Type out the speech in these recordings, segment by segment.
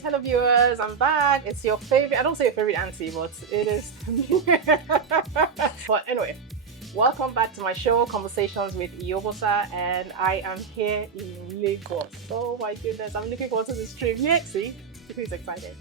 guys, hello viewers, I'm back. It's your favorite, I don't say your favorite auntie, but it is. But anyway, welcome back to my show, Conversations with Iyobosa, and I am here in Lagos. Oh my goodness, I'm looking forward to this trip. Yeah, see, he's excited.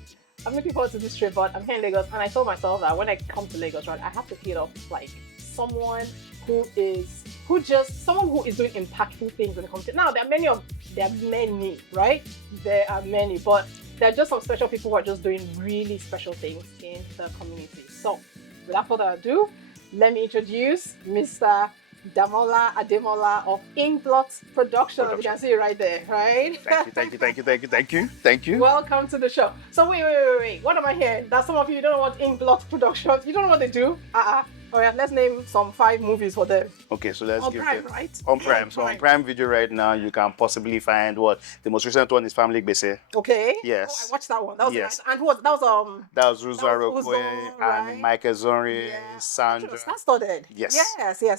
I'm looking forward to this trip, but I'm here in Lagos, and I told myself that when I come to Lagos, right, I have to hit up like someone who is doing impactful things when it comes to. Now there are many, right? There are many, but there are just some special people who are just doing really special things in the community. So without further ado, let me introduce Mr. Damola Ademola of inkblot Productions. You can see it right there, right? Thank you. Welcome to the show. So wait. What am I hearing? That some of you don't know what inkblot Productions, you don't know what they do? All right, let's name some 5 movies for them. Okay, so let's on give Prime, them. right? On Prime. So on Prime Video right now, you can possibly find what the most recent one is Family Gbese. Okay. Yes. Oh, I watched that one. That was yes. nice. And who was that? That was 𝐿𝐮𝐬𝐫𝐞𝐭 right? and 𝐿𝐿𝐫𝐿𝐫, Sandra. That started. Yes.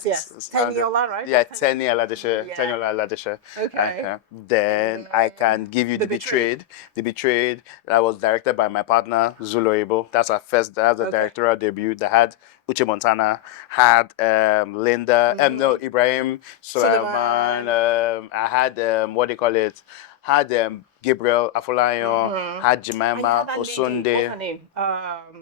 Yes. Teniola, right? Yeah, Teniola Ademola. Okay. Then I can give you The Betrayed. The Betrayed, that was directed by my partner 𝐬𝐮𝐬𝐫𝐿𝐫. That's the directorial debut that had Uche Montana, had Linda, Ibrahim Suleiman, I had what do you call it? Had Gabriel Afolayan, had Jemima Osunde. What's her name?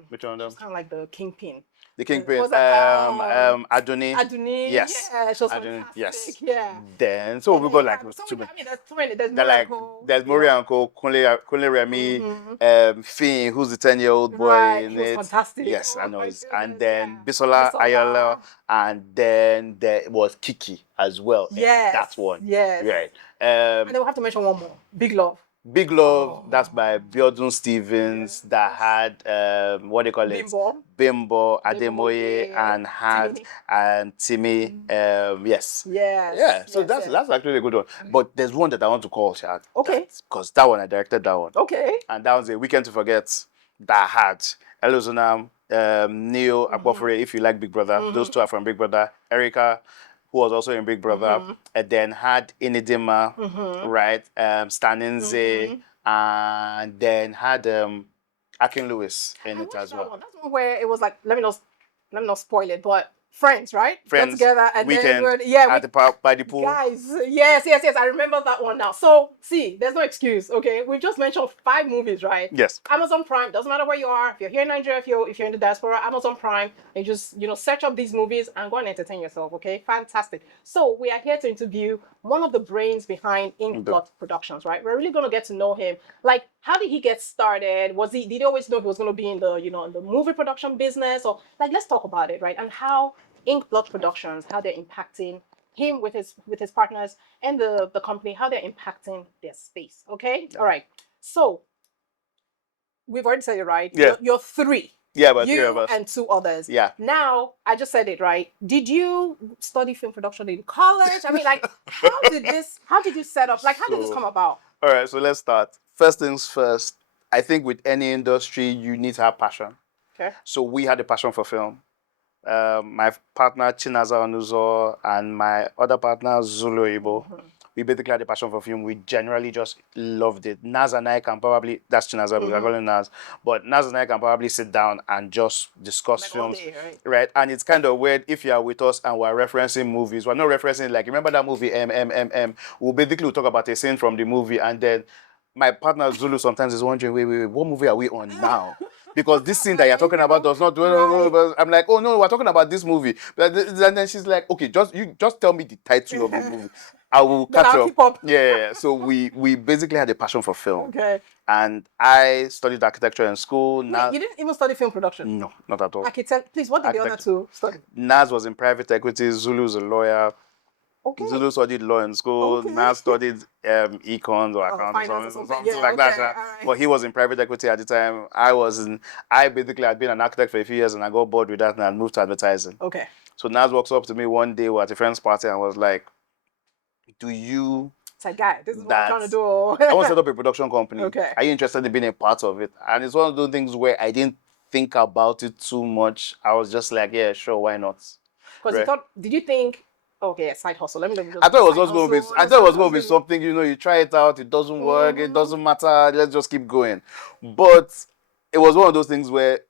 Which one of them? Kind of like the Kingpin. The Kingpin. Adoni. Adoni. Yes. Yeah, she was Adoni. fantastic. Yes. Yeah. Then we got like so many. I mean, there's so many. There's there's 𝐿𝐿𝐫𝐿𝐫, Kunle Remi, Finn, who's the 10-year-old boy in he was it. Fantastic. Yes, I know. And then Bisola Ayala, and then there was Kiki as well. Yes. That's one. Yes. Right. And then we'll have to mention one more. Big Love. Big Love, that's by Biodun Stevens, that had what do you call it? Bimbo Ademoye, and had Timmy. Yes. Yeah. So that's actually a good one. But there's one that I want to call, Shad. Okay. Because that one I directed that one. Okay. And that was A Weekend to Forget that had 𝐿𝐿𝐫𝐿𝐫, Neo, if you like Big Brother. Those two are from Big Brother. Erica, who was also in Big Brother, and then had Inidima, right? Staninze, and then had Akin Lewis in it as well. That's one where it was like, let me not spoil it, but friends, right? Friends, got together and weekend, by the pool. Guys, yes. I remember that one now. So, see, there's no excuse, okay? We've just mentioned 5 movies, right? Yes. Amazon Prime, doesn't matter where you are. If you're here in Nigeria, if you're in the diaspora, Amazon Prime, and just, search up these movies and go and entertain yourself, okay? Fantastic. So, we are here to interview one of the brains behind inkblot Productions, right? We're really going to get to know him. Like, how did he get started? Did he always know he was going to be in the, in the movie production business? Or, like, let's talk about it, right? And how inkblot Productions, how they're impacting him with his partners and the company, how they're impacting their space. Okay? All right. So we've already said it, right? Yeah. You're 3. Yeah, but you 3 of us. And 2 others. Yeah. Now, I just said it, right? Did you study film production in college? I mean, like, how did you set up? Like, how did this come about? All right, so let's start. First things first, I think with any industry, you need to have passion. Okay. So we had a passion for film. My partner Chinaza Onuzo and my other partner 𝐿𝐿𝐫𝐿𝐫, we basically had a passion for film. We generally just loved it. Naz and I can probably, that's Chinaza, we're calling Naz, but Naz and I can probably sit down and just discuss films. All day, right? And it's kind of weird if you are with us and we're referencing movies. We're not referencing, like, remember that movie We'll basically talk about a scene from the movie, and then my partner Zulu sometimes is wondering, wait, what movie are we on now? Because this scene that you're talking about does not. I'm like, oh no, we're talking about this movie. And then she's like, okay, just tell me the title of the movie. I will catch up. Keep up. Yeah. So we basically had a passion for film. Okay. And I studied architecture in school. Wait, you didn't even study film production? No, not at all. Architect, please. What did the other 2 study? Naz was in private equity. Zulu's a lawyer. Okay. Zulu studied law in school. Okay. Naz studied econs or accounting, something like that. Right. But he was in private equity at the time. I basically had been an architect for a few years, and I got bored with that and I moved to advertising. Okay. So Naz walks up to me one day, we're at a friend's party, and was like, do you... It's like, guy, this is what I'm trying to do. I want to set up a production company. Okay. Are you interested in being a part of it? And it's one of those things where I didn't think about it too much. I was just like, yeah, sure, why not? Because you thought, did you think Okay, side hustle. Let me just I thought it was side just going to be. hustle, I thought it was going to be something. You try it out. It doesn't work. It doesn't matter. Let's just keep going. But it was one of those things where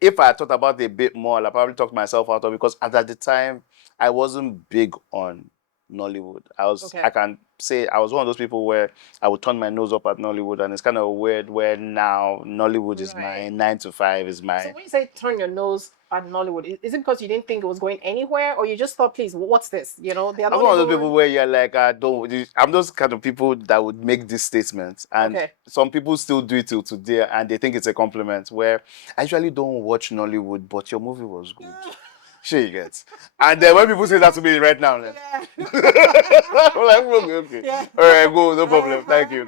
if I thought about it a bit more, I probably talked myself out of it, because at the time I wasn't big on Nollywood. I can say I was one of those people where I would turn my nose up at Nollywood, and it's kind of weird where now Nollywood is my 9 to 5 is my. So when you say turn your nose at Nollywood, is it because you didn't think it was going anywhere, or you just thought, please, what's this? They are not. I'm one of those people where you're like, I'm those kind of people that would make these statements, and some people still do it till today, and they think it's a compliment. Where I actually don't watch Nollywood, but your movie was good. Sure, you get. And then when people say that to me right now, like, I'm like, okay. All right, go, no problem. Thank you.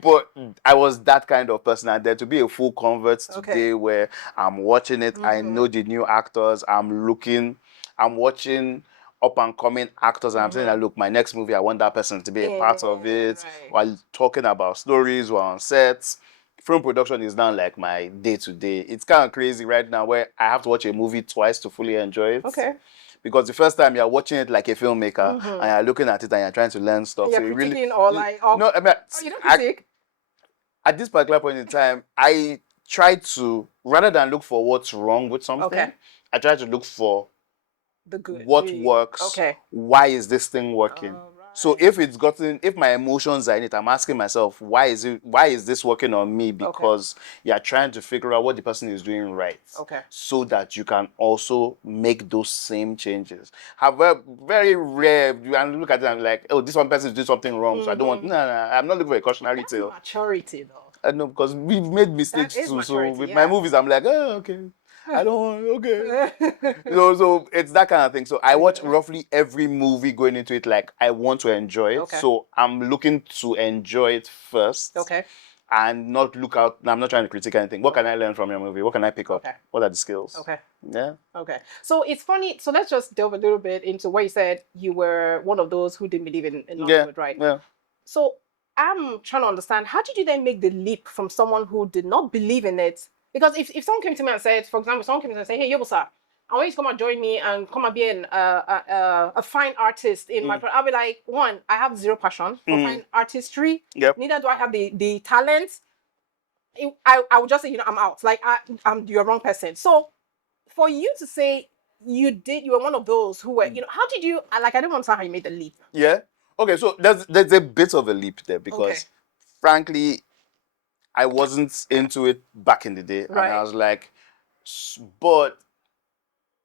But I was that kind of person, and then to be a full convert today, where I'm watching it, I know the new actors, I'm watching up and coming actors, and I'm saying that, look, my next movie, I want that person to be a part of it, while talking about stories, while on sets. Film production is now like my day-to-day. It's kind of crazy right now where I have to watch a movie twice to fully enjoy it. Okay. Because the first time you're watching it like a filmmaker, and you're looking at it and you're trying to learn stuff. You're critiquing or like... No, I mean... Oh, you don't critique? At this particular point in time, I try to, rather than look for what's wrong with something, I try to look for the good. What works. Why is this thing working? So if my emotions are in it, I'm asking myself, why is this working on me? Because you're trying to figure out what the person is doing right. So that you can also make those same changes. However, very rare, and look at it, I'm like, oh, this one person is doing something wrong, so I don't want, no, I'm not looking for a cautionary tale. Maturity, though. I know, because we've made mistakes too. So with my movies, I'm like, oh, okay. I don't want, so it's that kind of thing. So I watch roughly every movie going into it like I want to enjoy it. So I'm looking to enjoy it first. And not look out. I'm not trying to critique anything. What can I learn from your movie? What can I pick up? What are the skills? Yeah. So it's funny. So let's just delve a little bit into what you said. You were one of those who didn't believe in Nollywood, right? Yeah. So I'm trying to understand, how did you then make the leap from someone who did not believe in it? Because if someone came to me and said, for example, someone came to me and said, hey, Iyobosa, I want you to come and join me and come and be a fine artist in my... I'll be like, one, I have zero passion for fine artistry. Neither do I have the talent. I would just say, I'm out. Like, you're a wrong person. So for you to say you were one of those who were, how did you... I don't understand how you made the leap. Yeah. Okay, so there's a bit of a leap there because, frankly, I wasn't into it back in the day. And I was like, but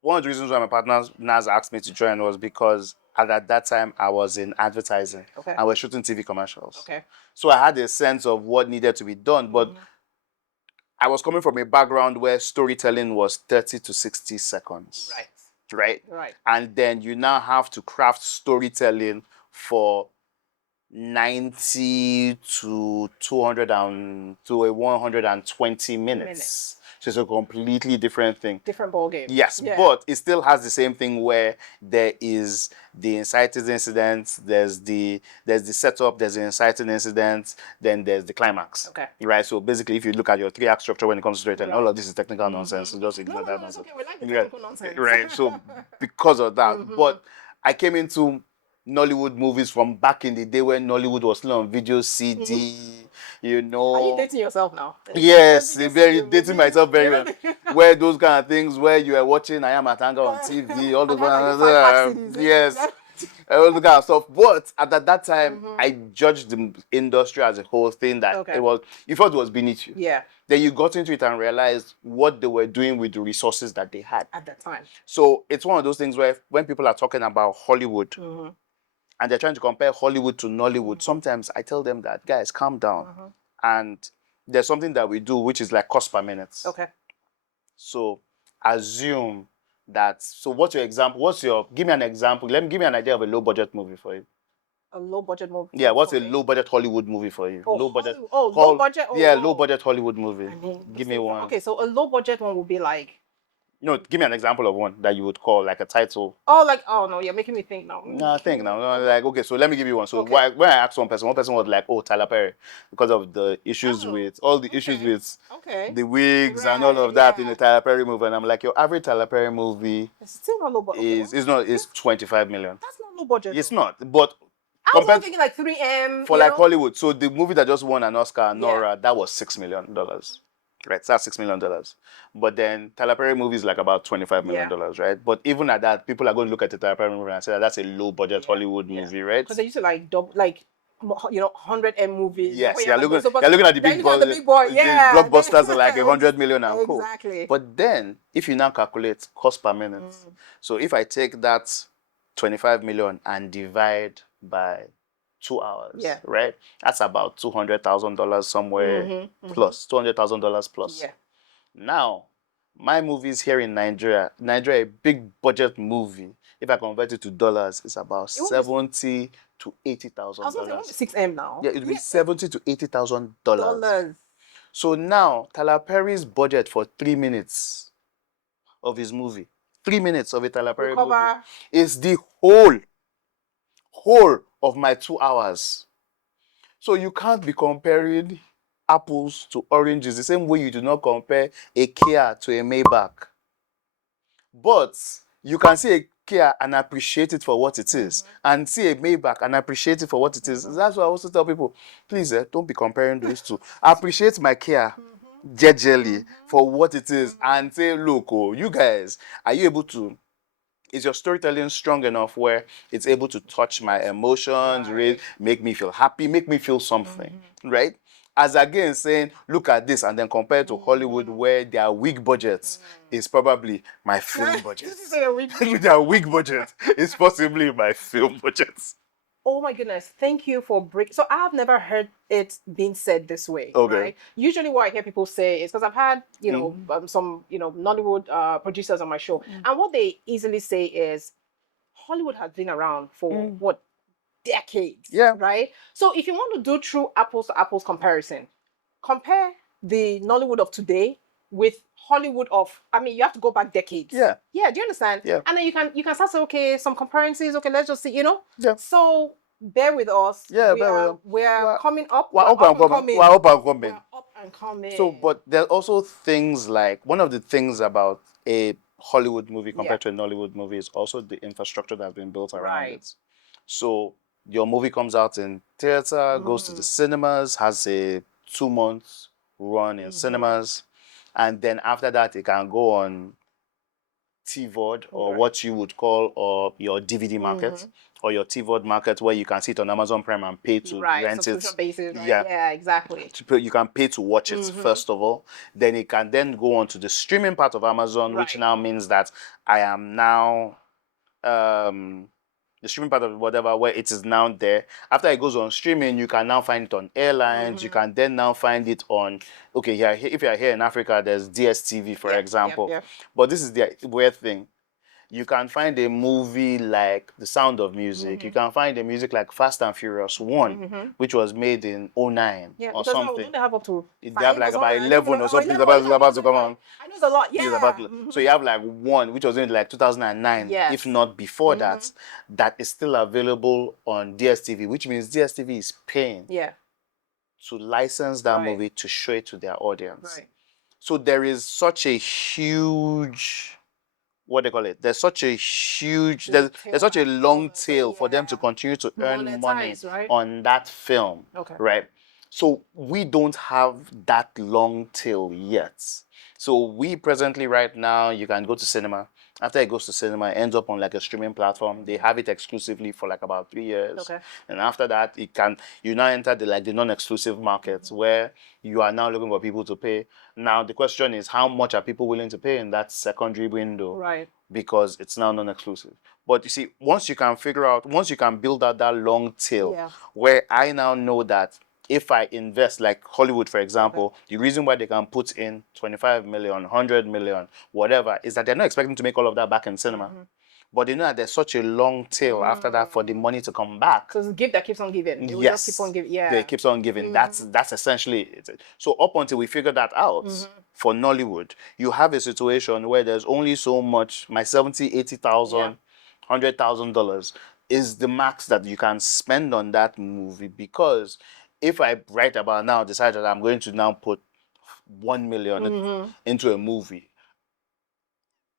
one of the reasons why my partner Naz asked me to join was because at that time I was in advertising and we're shooting TV commercials. So I had a sense of what needed to be done, but I was coming from a background where storytelling was 30 to 60 seconds. Right. And then you now have to craft storytelling for 90 to 200 to 120 minutes. So it's a completely different thing. Different ball game. Yes, but it still has the same thing where there is the inciting incident, there's the setup, there's the inciting incident, then there's the climax. Right. So basically, if you look at your 3-act structure when it comes to storytelling, all of this is technical nonsense. So just ignore that nonsense. We like the technical nonsense. Right. So because of that, but I came into Nollywood movies from back in the day when Nollywood was still on video CD, Are you dating yourself now? Yes, dating myself very well. Where those kind of things, where you are watching I Am at Anger on TV, all those kind of yes. All the kind of stuff. But at that time, I judged the industry as a whole thing that you thought it was beneath you. Then you got into it and realized what they were doing with the resources that they had. At that time. So it's one of those things where when people are talking about Hollywood, and they're trying to compare Hollywood to Nollywood, sometimes I tell them that, guys, calm down. And there's something that we do, which is like cost per minute. So assume that, what's your example? Give me an example. Give me an idea of a low budget movie for you. A low budget movie? Yeah, what's a low budget Hollywood movie for you? Low budget? Oh, low budget Hollywood movie. Give me one. Okay, so a low budget one would be like, Give me an example of one that you would call like a title. Oh no, you're making me think now. No, think now. No, like, okay, so let me give you one. So Okay. when I asked one person was like, oh, Tyler Perry, because of the issues with issues with the wigs and all of that in the Tyler Perry movie. And I'm like, your average Tyler Perry movie It's still not low budget. is 25 million. That's not low budget. It's not, but I was thinking like 3M for like Hollywood. So the movie that just won an Oscar, Nora, that was $6 million. Right, so that's $6 million. But then Tyler Perry movie is like about $25 million, right? But even at that, people are going to look at the Tyler Perry movie and say that that's a low budget Hollywood movie, right? Because they used to like 100M movies. Yes, you're looking at the big boy. The blockbusters are like 100 million and cool. Exactly. But then, if you now calculate cost per minute, so if I take that 25 million and divide by 2 hours, right? That's about $200,000 somewhere plus, $200,000 plus. Yeah. Now, my movies here in Nigeria, a big budget movie, if I convert it to dollars, is about $70,000 to $80,000. I was going to say 6M now. Yeah, it would be $70,000 to $80,000. So now, Tyler Perry's budget for 3 minutes of his movie, 3 minutes of a Tyler Perry movie, is the whole of my 2 hours. So you can't be comparing apples to oranges the same way you do not compare a Kia to a Maybach. But you can see a Kia and appreciate it for what it is, and see a Maybach and appreciate it for what it is. That's why I also tell people, please, don't be comparing those two. Appreciate my Kia 𝐬𝐮𝐬𝐫𝐞 for what it is, and say, look, you guys, are you able to? Is your storytelling strong enough where it's able to touch my emotions, make me feel happy, make me feel something, right? As again saying, look at this, and then compare to Hollywood where their wig budgets is probably my film budget. Their wig budget is possibly my film budget. Oh my goodness, thank you for breaking. So I've never heard it being said this way, right? Usually what I hear people say is, because I've had, some, Nollywood producers on my show, and what they easily say is, Hollywood has been around for decades, right? So if you want to do true apples to apples comparison, compare the Nollywood of today with Hollywood of, you have to go back decades. Yeah, do you understand? Yeah. And then you can start saying, okay, some comparisons, okay, let's just see, Yeah. So bear with us. Yeah, we're coming up. We're up and coming. So, but there's also things like, one of the things about a Hollywood movie compared to a Nollywood movie is also the infrastructure that's been built around it. So your movie comes out in theater, goes to the cinemas, has a 2-month run in cinemas. And then after that, it can go on TVOD, or what you would call your DVD market, or your TVOD market, where you can see it on Amazon Prime and pay to rent it. Basis, right? Yeah, exactly. You can pay to watch it first of all. Then it can then go on to the streaming part of Amazon, which now means that I am now the streaming part of whatever, where it is now there. After it goes on streaming, you can now find it on airlines. You can then now find it on, if you're here in Africa, there's DSTV, for example. But this is the weird thing. You can find a movie like The Sound of Music. You can find a music like Fast and Furious 1, which was made in 2009 or something. They have up to they have like about 11 or something about to come on. I know it's a lot, yeah. So you have like one, which was in like 2009, if not before that is still available on DSTV, which means DSTV is paying to license that movie to show it to their audience. So there is such a huge... what they call it, there's such a huge, there's such a long tail for them to continue to earn money on that film, right? So we don't have that long tail yet. So we presently right now, you can go to cinema. After it goes to cinema, it ends up on like a streaming platform. They have it exclusively for like about 3 years. And after that, you now enter the non-exclusive markets where you are now looking for people to pay. Now the question is, how much are people willing to pay in that secondary window? Right. Because it's now non-exclusive. But you see, once you can build out that long tail, where I now know that if I invest, like Hollywood, for example, the reason why they can put in 25 million, 100 million, whatever, is that they're not expecting to make all of that back in cinema. but they know that there's such a long tail after that for the money to come back. So it's a gift that keeps on giving. It will just keep on giving. Yeah. It keeps on giving. That's essentially it. So up until we figure that out for Nollywood, you have a situation where there's only so much, my 70, 80,000, $100,000 is the max that you can spend on that movie, because if I right about now decide that I'm going to now put 1 million into a movie,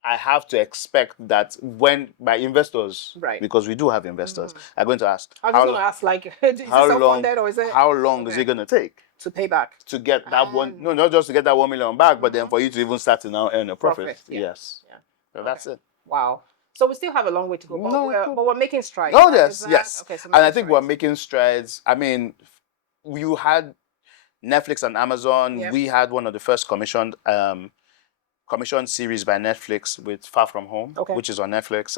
I have to expect that when my investors, because we do have investors, are going to ask, I was going to ask, like, is it self-funded or is it? How long is it going to take to pay back? To get that one, no, not just to get that 1 million back, but then for you to even start to now earn a profit. Yes. So that's it. Wow. So we still have a long way to go, but we're making strides. Oh, yes, yes. Okay, so and I think we're making strides. I mean, you had Netflix and Amazon. We had one of the first commissioned series by Netflix with Far From Home, which is on Netflix.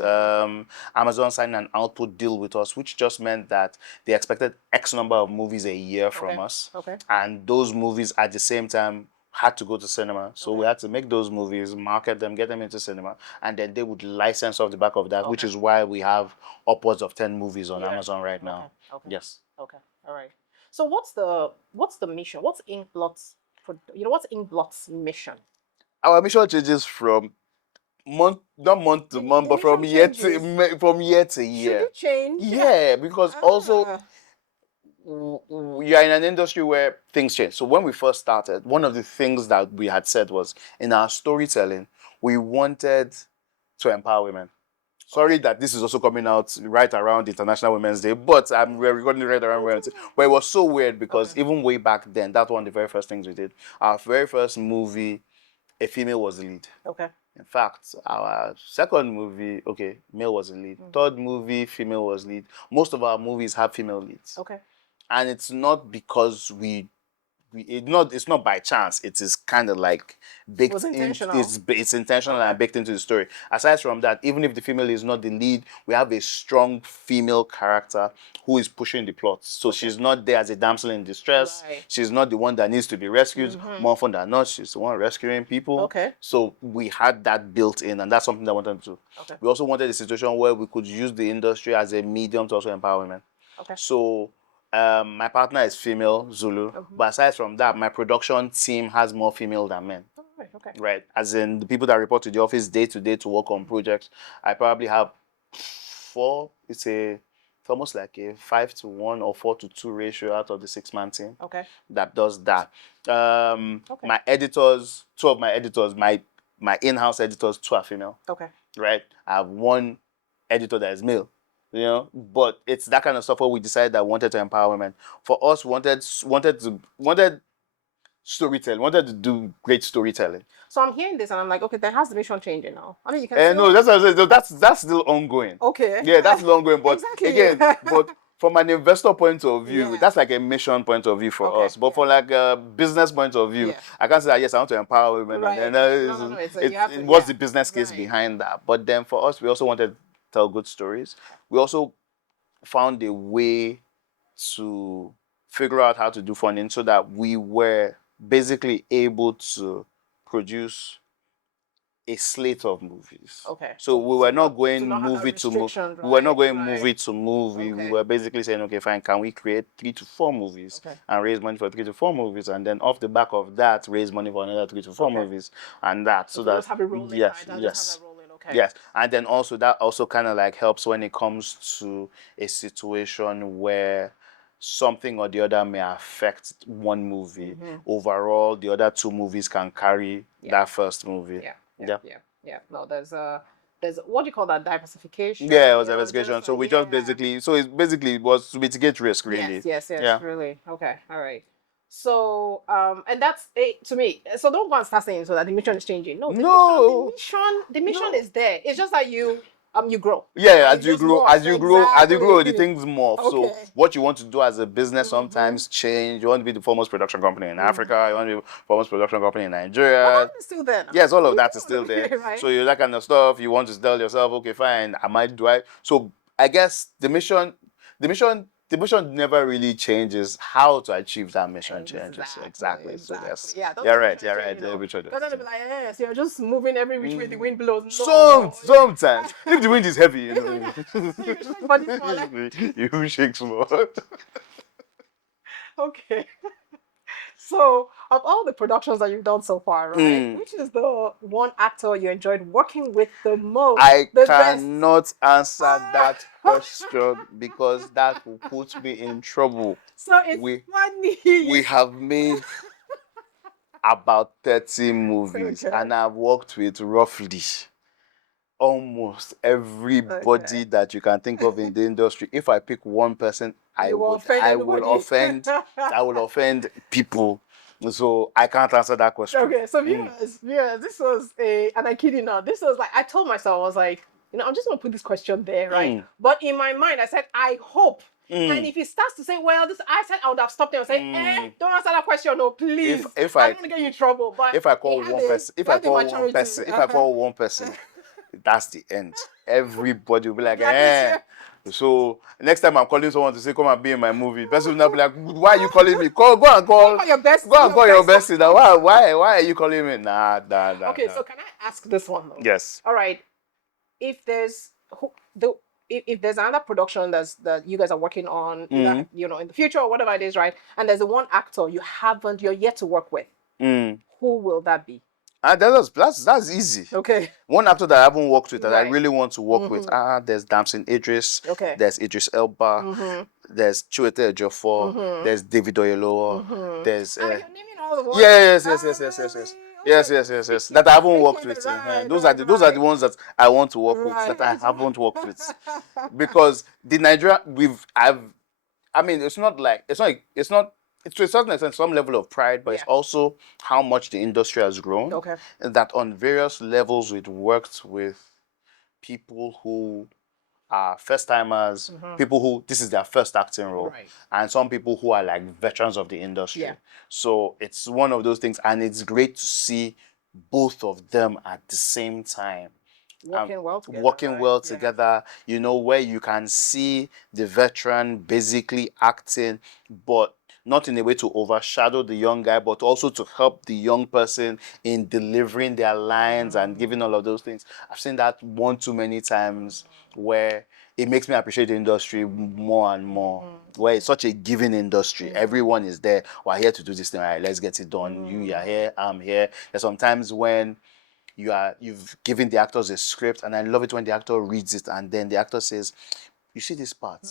Amazon signed an output deal with us, which just meant that they expected X number of movies a year from us. And those movies at the same time had to go to cinema. So we had to make those movies, market them, get them into cinema, and then they would license off the back of that, which is why we have upwards of 10 movies on Amazon right now. Yes. Okay. All right. So what's the mission? What's inkblot's what's inkblot's mission? Our mission changes from not month to month, but from year to year. Should it change? Yeah, because also we are in an industry where things change. So when we first started, one of the things that we had said was, in our storytelling, we wanted to empower women. Sorry that this is also coming out right around International Women's Day, but we're recording it right around Women's Day. But it was so weird because even way back then, that one of the very first things we did. Our very first movie, a female was the lead. In fact, our second movie, male was the lead. Third movie, female was lead. Most of our movies have female leads. And it's not because it's not by chance. It is kind of like baked. It's intentional. It's intentional and baked into the story. Aside from that, even if the female is not the lead, we have a strong female character who is pushing the plot. So she's not there as a damsel in distress. She's not the one that needs to be rescued. More often than not, she's the one rescuing people. So we had that built in, and that's something that I wanted to do. We also wanted a situation where we could use the industry as a medium to also empower women. So my partner is female, Zulu, but aside from that, my production team has more female than men. Right, as in the people that report to the office day to day to work on projects, I probably have 4. It's almost like a 5-to-1 or 4-to-2 ratio out of the 6-man team. That does that. My editors, 2 of my editors, my in-house editors, 2 are female. Right, I have 1 editor that is male. But it's that kind of stuff where we decided that we wanted to empower women. For us, wanted storytelling, wanted to do great storytelling. So I'm hearing this and I'm like, okay, then how's the mission changing now? I mean, you can no, that's what I said. That's still ongoing. Yeah, that's still ongoing. But again, but from an investor point of view, that's like a mission point of view for us. But for like a business point of view, I can't say that, yes, I want to empower women. And then what's the business case behind that? But then for us, we also wanted to tell good stories. We also found a way to figure out how to do funding so that we were basically able to produce a slate of movies. So we were not going movie to movie. We were not going movie to movie. We were basically saying, okay, fine, can we create 3 to 4 movies and raise money for 3 to 4 movies, and then off the back of that, raise money for another 3 to 4 movies, and that so that yes, and then also that also kind of like helps when it comes to a situation where something or the other may affect one movie. Overall, the other 2 movies can carry that first movie. No, there's what do you call that, diversification? Yeah, it was diversification. So we just basically, was to mitigate risk, really. Yes, really. Okay, all right. So and that's to me. So don't go and start saying so that the mission is changing. No, the mission is there. It's just that you grow. Yeah, as you grow, the things morph. So what you want to do as a business sometimes change. You want to be the foremost production company in Africa. You want to be the foremost production company in Nigeria. It's still there. Yes, all of that is still there. So you that kind of stuff. You want to tell yourself, okay, fine. So I guess the mission the mission never really changes. How to achieve that mission changes. Exactly. So yes, Yeah, you're right. You're right. The mission because then they'll be does. like, yes, you're just moving every which way the wind blows. No. Sometimes, if the wind is heavy, you know, You shake body smaller. you shake small. Okay. So, of all the productions that you've done so far, right, which is the one actor you enjoyed working with the most? I the cannot answer that question because that will put me in trouble. So it's funny. We have made about 30 movies, and I've worked with roughly almost everybody that you can think of in the industry. If I pick one person, I will offend people. So I can't answer that question. Okay, so viewers, this was and I kid you not, this was like, I told myself, I was like, I'm just gonna put this question there, right? But in my mind, I said, I hope. And if he starts to say, well, this, I said I would have stopped him and say, don't answer that question, no, please. If I don't want to get you in trouble. But if I call one person, that's the end. Everybody will be like, So next time I'm calling someone to say, come and be in my movie, the person will not be like, why are you calling me? Go and call your best. Go and call your bestie. Now, why are you calling me? Nah. Okay, so can I ask this one though? Yes. All right. If there's if there's another production that you guys are working on, in the future or whatever it is, right? And there's the one actor you're yet to work with, who will that be? That's easy. Okay. One actor that I haven't worked with that I really want to work with. There's 𝐷eMson Okay. There's 𝐿𝐵𝐷𝐿𝐵. There's 𝐷eMson There's David Oyelowo. There's you're naming all the ones. Yes. That I haven't worked with. Those are the ones that I want to work with that I haven't worked with. Because the Nigeria it's not to a certain extent some level of pride, but it's also how much the industry has grown. Okay. And that on various levels we've worked with people who are first timers, people who this is their first acting role, and some people who are like veterans of the industry. Yeah. So it's one of those things, and it's great to see both of them at the same time. Working well together, where you can see the veteran basically acting, but not in a way to overshadow the young guy, but also to help the young person in delivering their lines and giving all of those things. I've seen that one too many times where it makes me appreciate the industry more and more, where it's such a giving industry. Everyone is there. We're here to do this thing, all right, let's get it done. You're here, I'm here. There's sometimes when you've given the actors a script, and I love it when the actor reads it and then the actor says, you see this part?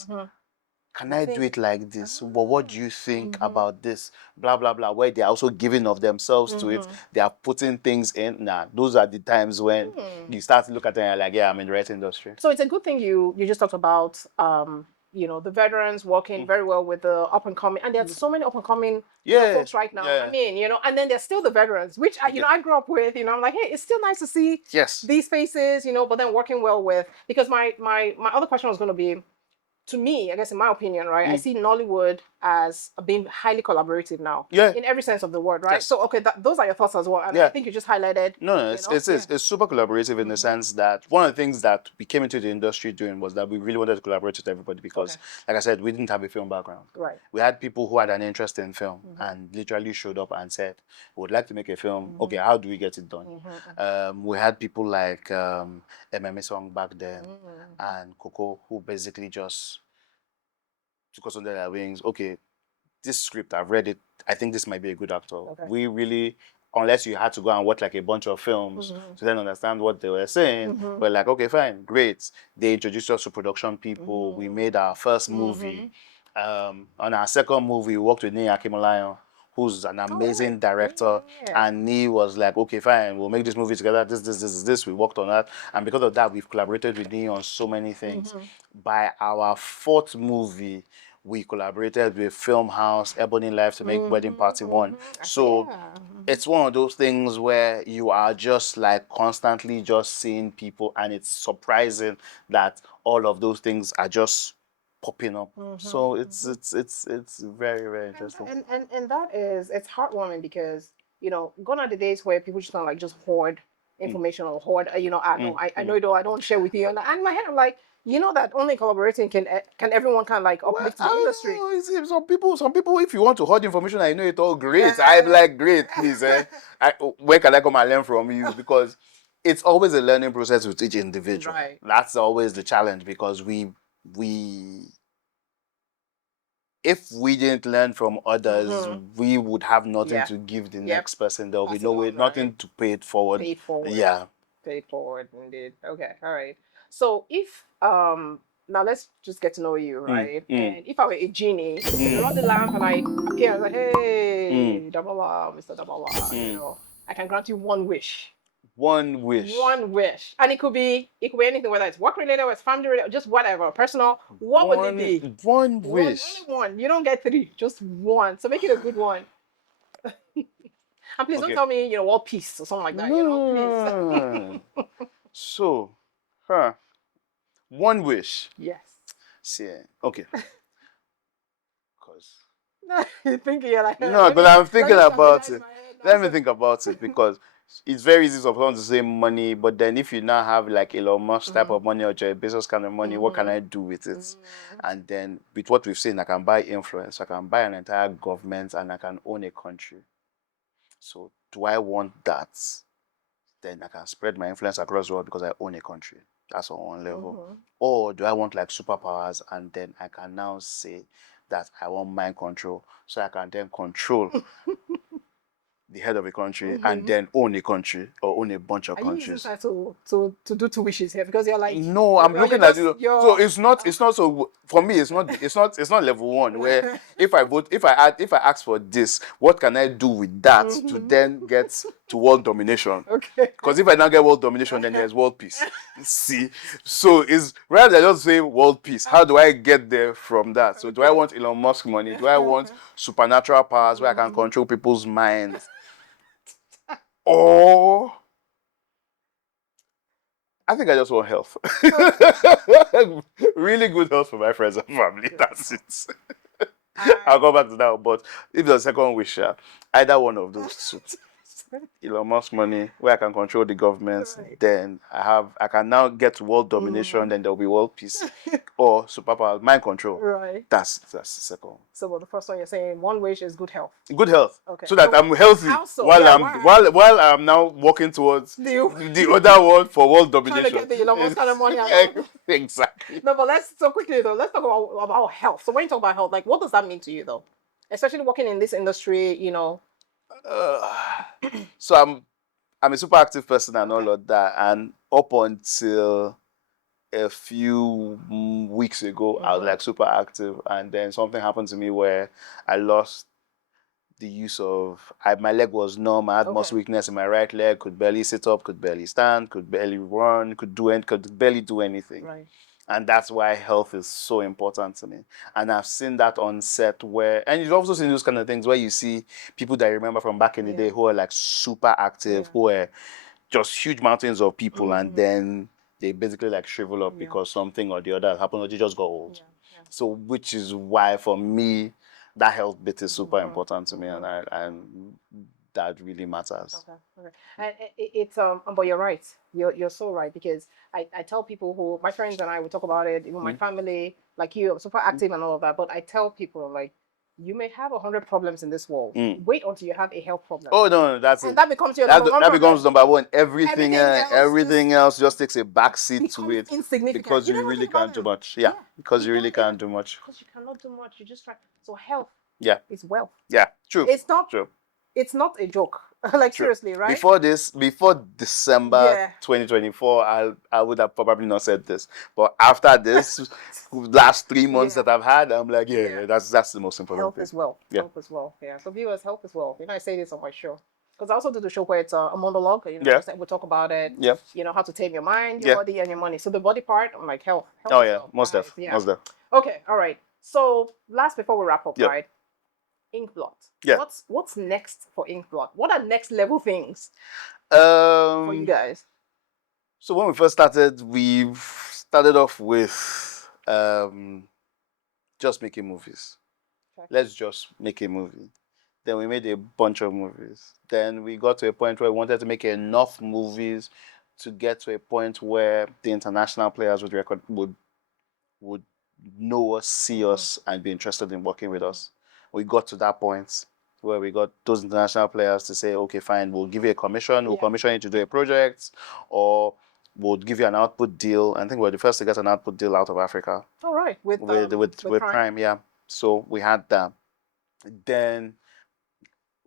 Can I do it like this? Well, what do you think about this? Blah, blah, blah. Where they're also giving of themselves to it. They are putting things in. Those are the times when you start to look at them and you're like, yeah, I'm in the right industry. So it's a good thing you just talked about, the veterans working very well with the up-and-coming. And there's so many up-and-coming folks right now. Yeah. I mean, and then there's still the veterans, which, I grew up with. I'm like, hey, it's still nice to see these faces, but then working well with. Because my other question was going to be, to me, I guess in my opinion, right, I see Nollywood as being highly collaborative now. Yeah. In every sense of the word, right? Yes. So, okay, those are your thoughts as well. And I think you just highlighted. No, it's super collaborative in the sense that one of the things that we came into the industry doing was that we really wanted to collaborate with everybody because, like I said, we didn't have a film background. Right. We had people who had an interest in film and literally showed up and said, we would like to make a film. Okay, how do we get it done? We had people like MMA Song back then and 𝐾𝐭 who basically just took us under their wings. Okay, this script, I've read it. I think this might be a good actor. Okay. We really, unless you had to go and watch like a bunch of films to then understand what they were saying, we're like, okay, fine, great. They introduced us to production people. We made our first movie. On our second movie, we worked with 𝐵𝐻, who's an amazing director. And he was like, okay, fine, we'll make this movie together. This. We worked on that. And because of that, we've collaborated with 𝐵𝐻 on so many things. By our fourth movie, we collaborated with Filmhouse, Ebony Life to make Wedding Party 1. So it's one of those things where you are just like constantly just seeing people, and it's surprising that all of those things are just popping up. So it's very, very interesting. And that is, it's heartwarming because, gone are the days where people just kind of like just hoard information or hoard. I know you don't. I don't share with you. And in my head, I'm like, that only collaborating can everyone kind of like uplift the industry. Some people, if you want to hoard information, I know it all great. I'm like, great, please. Where can I come and learn from you? Because it's always a learning process with each individual. Right. That's always the challenge, because if we didn't learn from others, we would have nothing to give the next person. There will be no way, nothing to pay it forward. Pay it forward. Yeah. Pay it forward, indeed. Okay, all right. So if now let's just get to know you, right? And if I were a genie, I run the lamp and I appear and like, hey, Damola, Mr. Damola, I can grant you one wish. One wish. One wish. And it could be anything, whether it's work related or it's family related, just whatever, personal. What would it be? One wish. Only one. You don't get three, just one. So make it a good one. And please don't tell me, world peace or something like that. Please. So, one wish. Yes. See, okay. Because you're thinking, you're like, no, but I'm thinking about it. Let me think about it, because it's very easy for someone to say money, but then if you now have like Elon Musk type of money or Jeff Bezos kind of money, what can I do with it? And then with what we've seen, I can buy influence, I can buy an entire government, and I can own a country. So do I want that? Then I can spread my influence across the world because I own a country. That's on one level. Or do I want like superpowers, and then I can now say that I want mind control, so I can then control the head of a country and then own a country or own a bunch of countries. Are you using to do two wishes here? Because you're like, no, I'm looking at you. So it's not so for me. It's not level one where if I ask for this, what can I do with that to then get to world domination? Okay. Because if I now get world domination, then there's world peace. See, so it's rather than just say world peace. How do I get there from that? So do I want Elon Musk money? Do I want supernatural powers where I can control people's minds? Or I think I just want health. Really good health for my friends and family. That's it. I'll go back to that. But if there's a second wish, either one of those two. Elon Musk money, where I can control the government, then I can now get to world domination, then there'll be world peace. Or superpower, mind control. Right. That's the second one. So the first one you're saying, one wish is good health. Good health. Okay. So that I'm healthy while I'm now working towards the other one for world domination. Trying to get the Elon Musk kind of money. Exactly. No, but let's talk about health. So when you talk about health, like what does that mean to you though? Especially working in this industry, So I'm a super active person and all of that, and up until a few weeks ago, I was like super active, and then something happened to me where I lost the use of my leg was numb. I had muscle weakness in my right leg, could barely sit up, could barely stand, could barely run, could barely do anything. Right. And that's why health is so important to me. And I've seen that on set and you've also seen those kind of things where you see people that you remember from back in the day who are like super active, who are just huge mountains of people, and then they basically like shrivel up because something or the other happened, or they just got old. So which is why for me, that health bit is super important to me, and that really matters. Okay. And it's but you're right. You're so right, because I tell people my friends and I will talk about it, even my family, like you, I'm super active and all of that. But I tell people, like, you may have 100 problems in this world. Wait until you have a health problem. Oh no, that becomes your number one. That becomes number one. Everything else just takes a backseat to it. Insignificant. Because you really can't do much. Yeah. Because you really can't do much. Because you cannot do much. You just try. So health. Yeah. Is wealth. Yeah. True. It's not true. It's not a joke. Like true. Seriously, right? Before December 2024, I would have probably not said this. But after this last 3 months that I've had, I'm like, that's the most important health thing. As well. Yeah. Health as well. Yeah. So viewers, health as well. I say this on my show. Because I also do the show where it's a monologue. We talk about it. Yeah. How to tame your mind, your body, and your money. So the body part, I'm like health. Oh yeah, most definitely. Most definitely. Okay, all right. So last before we wrap up, right? inkblot. Yeah. What's next for inkblot? What are next level things for you guys? So when we first started, we started off with just making movies. Okay. Let's just make a movie. Then we made a bunch of movies. Then we got to a point where we wanted to make enough movies to get to a point where the international players would know us, see us, and be interested in working with us. We got to that point where we got those international players to say, okay, fine, we'll give you a commission, we'll commission you to do a project, or we'll give you an output deal. I think we're the first to get an output deal out of Africa. All right, with Prime, yeah. So we had that. Then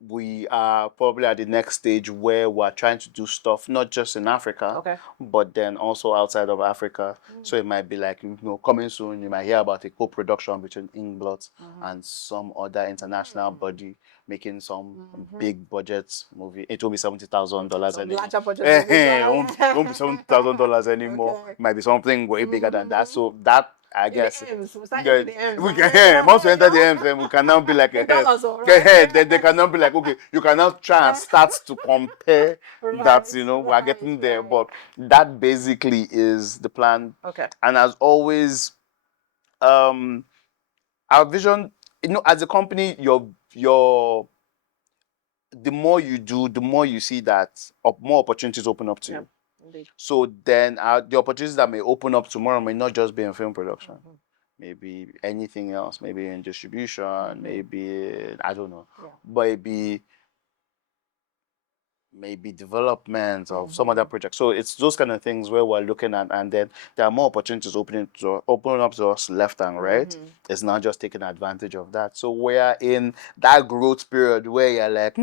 we are probably at the next stage where we're trying to do stuff not just in Africa, but then also outside of Africa. So it might be like, coming soon, you might hear about a co-production between inkblot and some other international body making some big budget movie. It will be $70,000 anymore. Larger budget It won't be $70,000 anymore. It might be something way bigger than that. So that, I guess, we can once we enter the M's, then we can now be like, they can now be like, okay, you can now try and start to compare that, we are getting there. But that basically is the plan. And as always, our vision, as a company, the more you do, the more you see that more opportunities open up to you. Indeed. So then the opportunities that may open up tomorrow may not just be in film production. Maybe anything else, maybe in distribution, maybe, I don't know. But maybe development of some other project. So it's those kind of things where we're looking at, and then there are more opportunities opening up to us left and right. It's not just taking advantage of that. So we're in that growth period where you're like,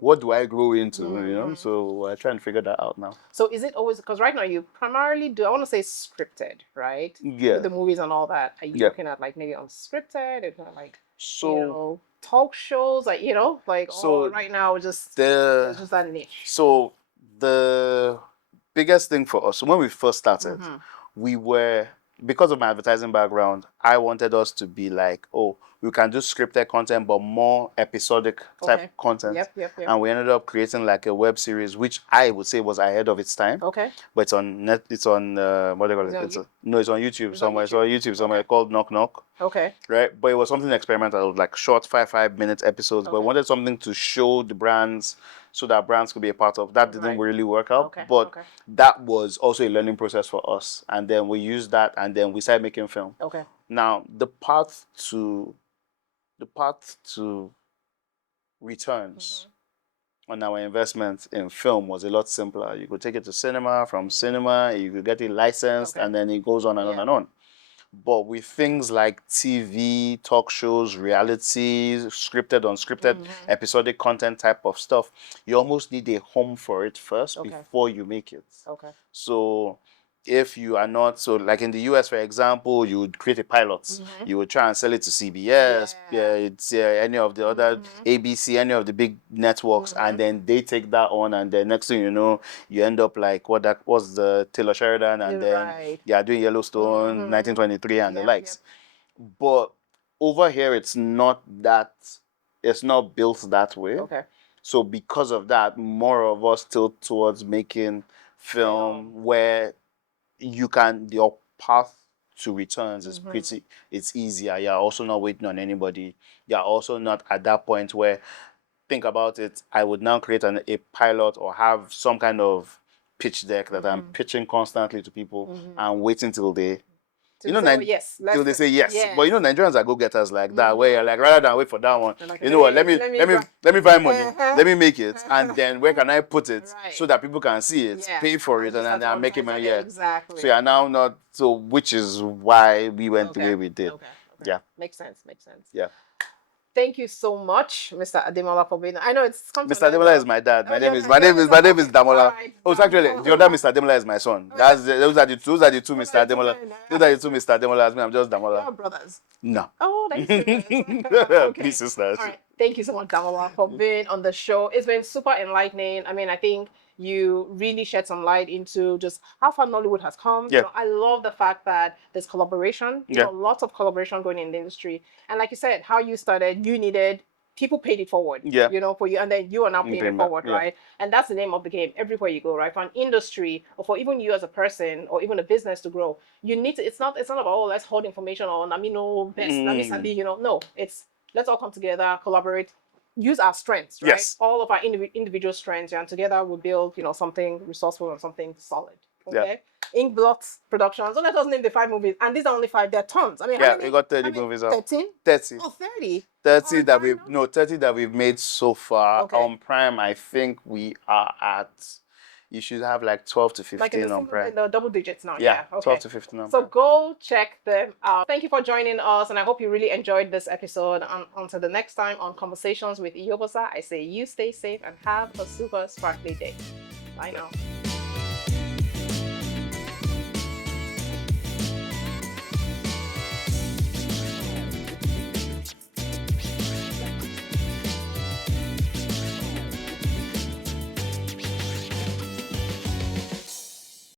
what do I grow into? So we're trying to figure that out now. So is it always, because right now you primarily do, I want to say scripted, right? Yeah. With the movies and all that. Are you looking at like maybe unscripted, if not like, talk shows, like, right now it's just that niche. So the biggest thing for us, when we first started, we were, because of my advertising background, I wanted us to be like, we can do scripted content, but more episodic type content. And we ended up creating like a web series, which I would say was ahead of its time. But it's on what do you call it? It's on YouTube somewhere. It's on YouTube somewhere called Knock Knock. Right? But it was something experimental, like short 5-minute episodes. But we wanted something to show the brands so that brands could be a part of. That didn't really work out. But that was also a learning process for us. And then we used that, and then we started making film. Now, the path to returns on our investment in film was a lot simpler. You could take it to cinema, from cinema, you could get it licensed, and then it goes on and on and on. But with things like TV, talk shows, realities, scripted, unscripted, episodic content type of stuff, you almost need a home for it first before you make it. So if you are not, so like in the US, for example, you would create a pilot. You would try and sell it to CBS, it's any of the other ABC, any of the big networks, and then they take that on, and then next thing you know, you end up like what was the Taylor Sheridan, and then doing Yellowstone, 1923, and the likes. But over here, it's not built that way. So because of that, more of us tilt towards making film where your path to returns is it's easier. You're also not waiting on anybody. You're also not at that point where, think about it, I would now create a pilot or have some kind of pitch deck that I'm pitching constantly to people and waiting till they till they say yes. But Nigerians are go-getters like that, where you're like, rather than wait for that one, like, what, let me find money, let me make it, and then where can I put it so that people can see it, pay for it, and then I'm making money. So you're now not, which is why we went the way we did. Makes sense. Yeah. Thank you so much, Mr. Ademola, for being. I know it's. Mr. Ademola is my dad. My name is Damola. Right. Actually, the other Mr. Ademola is my son. Those are the two Mr. Ademola. Those are the two Mr. Ademola. I'm just Damola. You're brothers. No. Oh, thank you. Please, sisters. All right. Thank you so much, Damola, for being on the show. It's been super enlightening. I mean, I think you really shed some light into just how far Nollywood has come. I love the fact that there's collaboration. Lots of collaboration going in the industry. And like you said, how you started, you needed people paid it forward. For you, and then you are now paying it forward, right? And that's the name of the game everywhere you go, right? For an industry, or for even you as a person, or even a business to grow, you need to. It's not about let's hold information on. No, best. No, it's let's all come together, collaborate. use our strengths, right? Yes. All of our individual strengths, and together we build, something resourceful and something solid. Okay. Inkblot Productions. So let us name the 5 movies, and these are only 5. There are tons. I mean, Yeah, we got 30 movies out. 13? 30. Oh, 30. 30 that we've 30 that we've made so far. Okay. On Prime, I think we are at. You should have like 12 to 15 on Prime. In the double digits now. Yeah, Okay. 12 to 15 on So Prime. go check them out. Thank you for joining us, and I hope you really enjoyed this episode. And until the next time on Conversations with Iyobosa, I say you stay safe and have a super sparkly day. Bye now.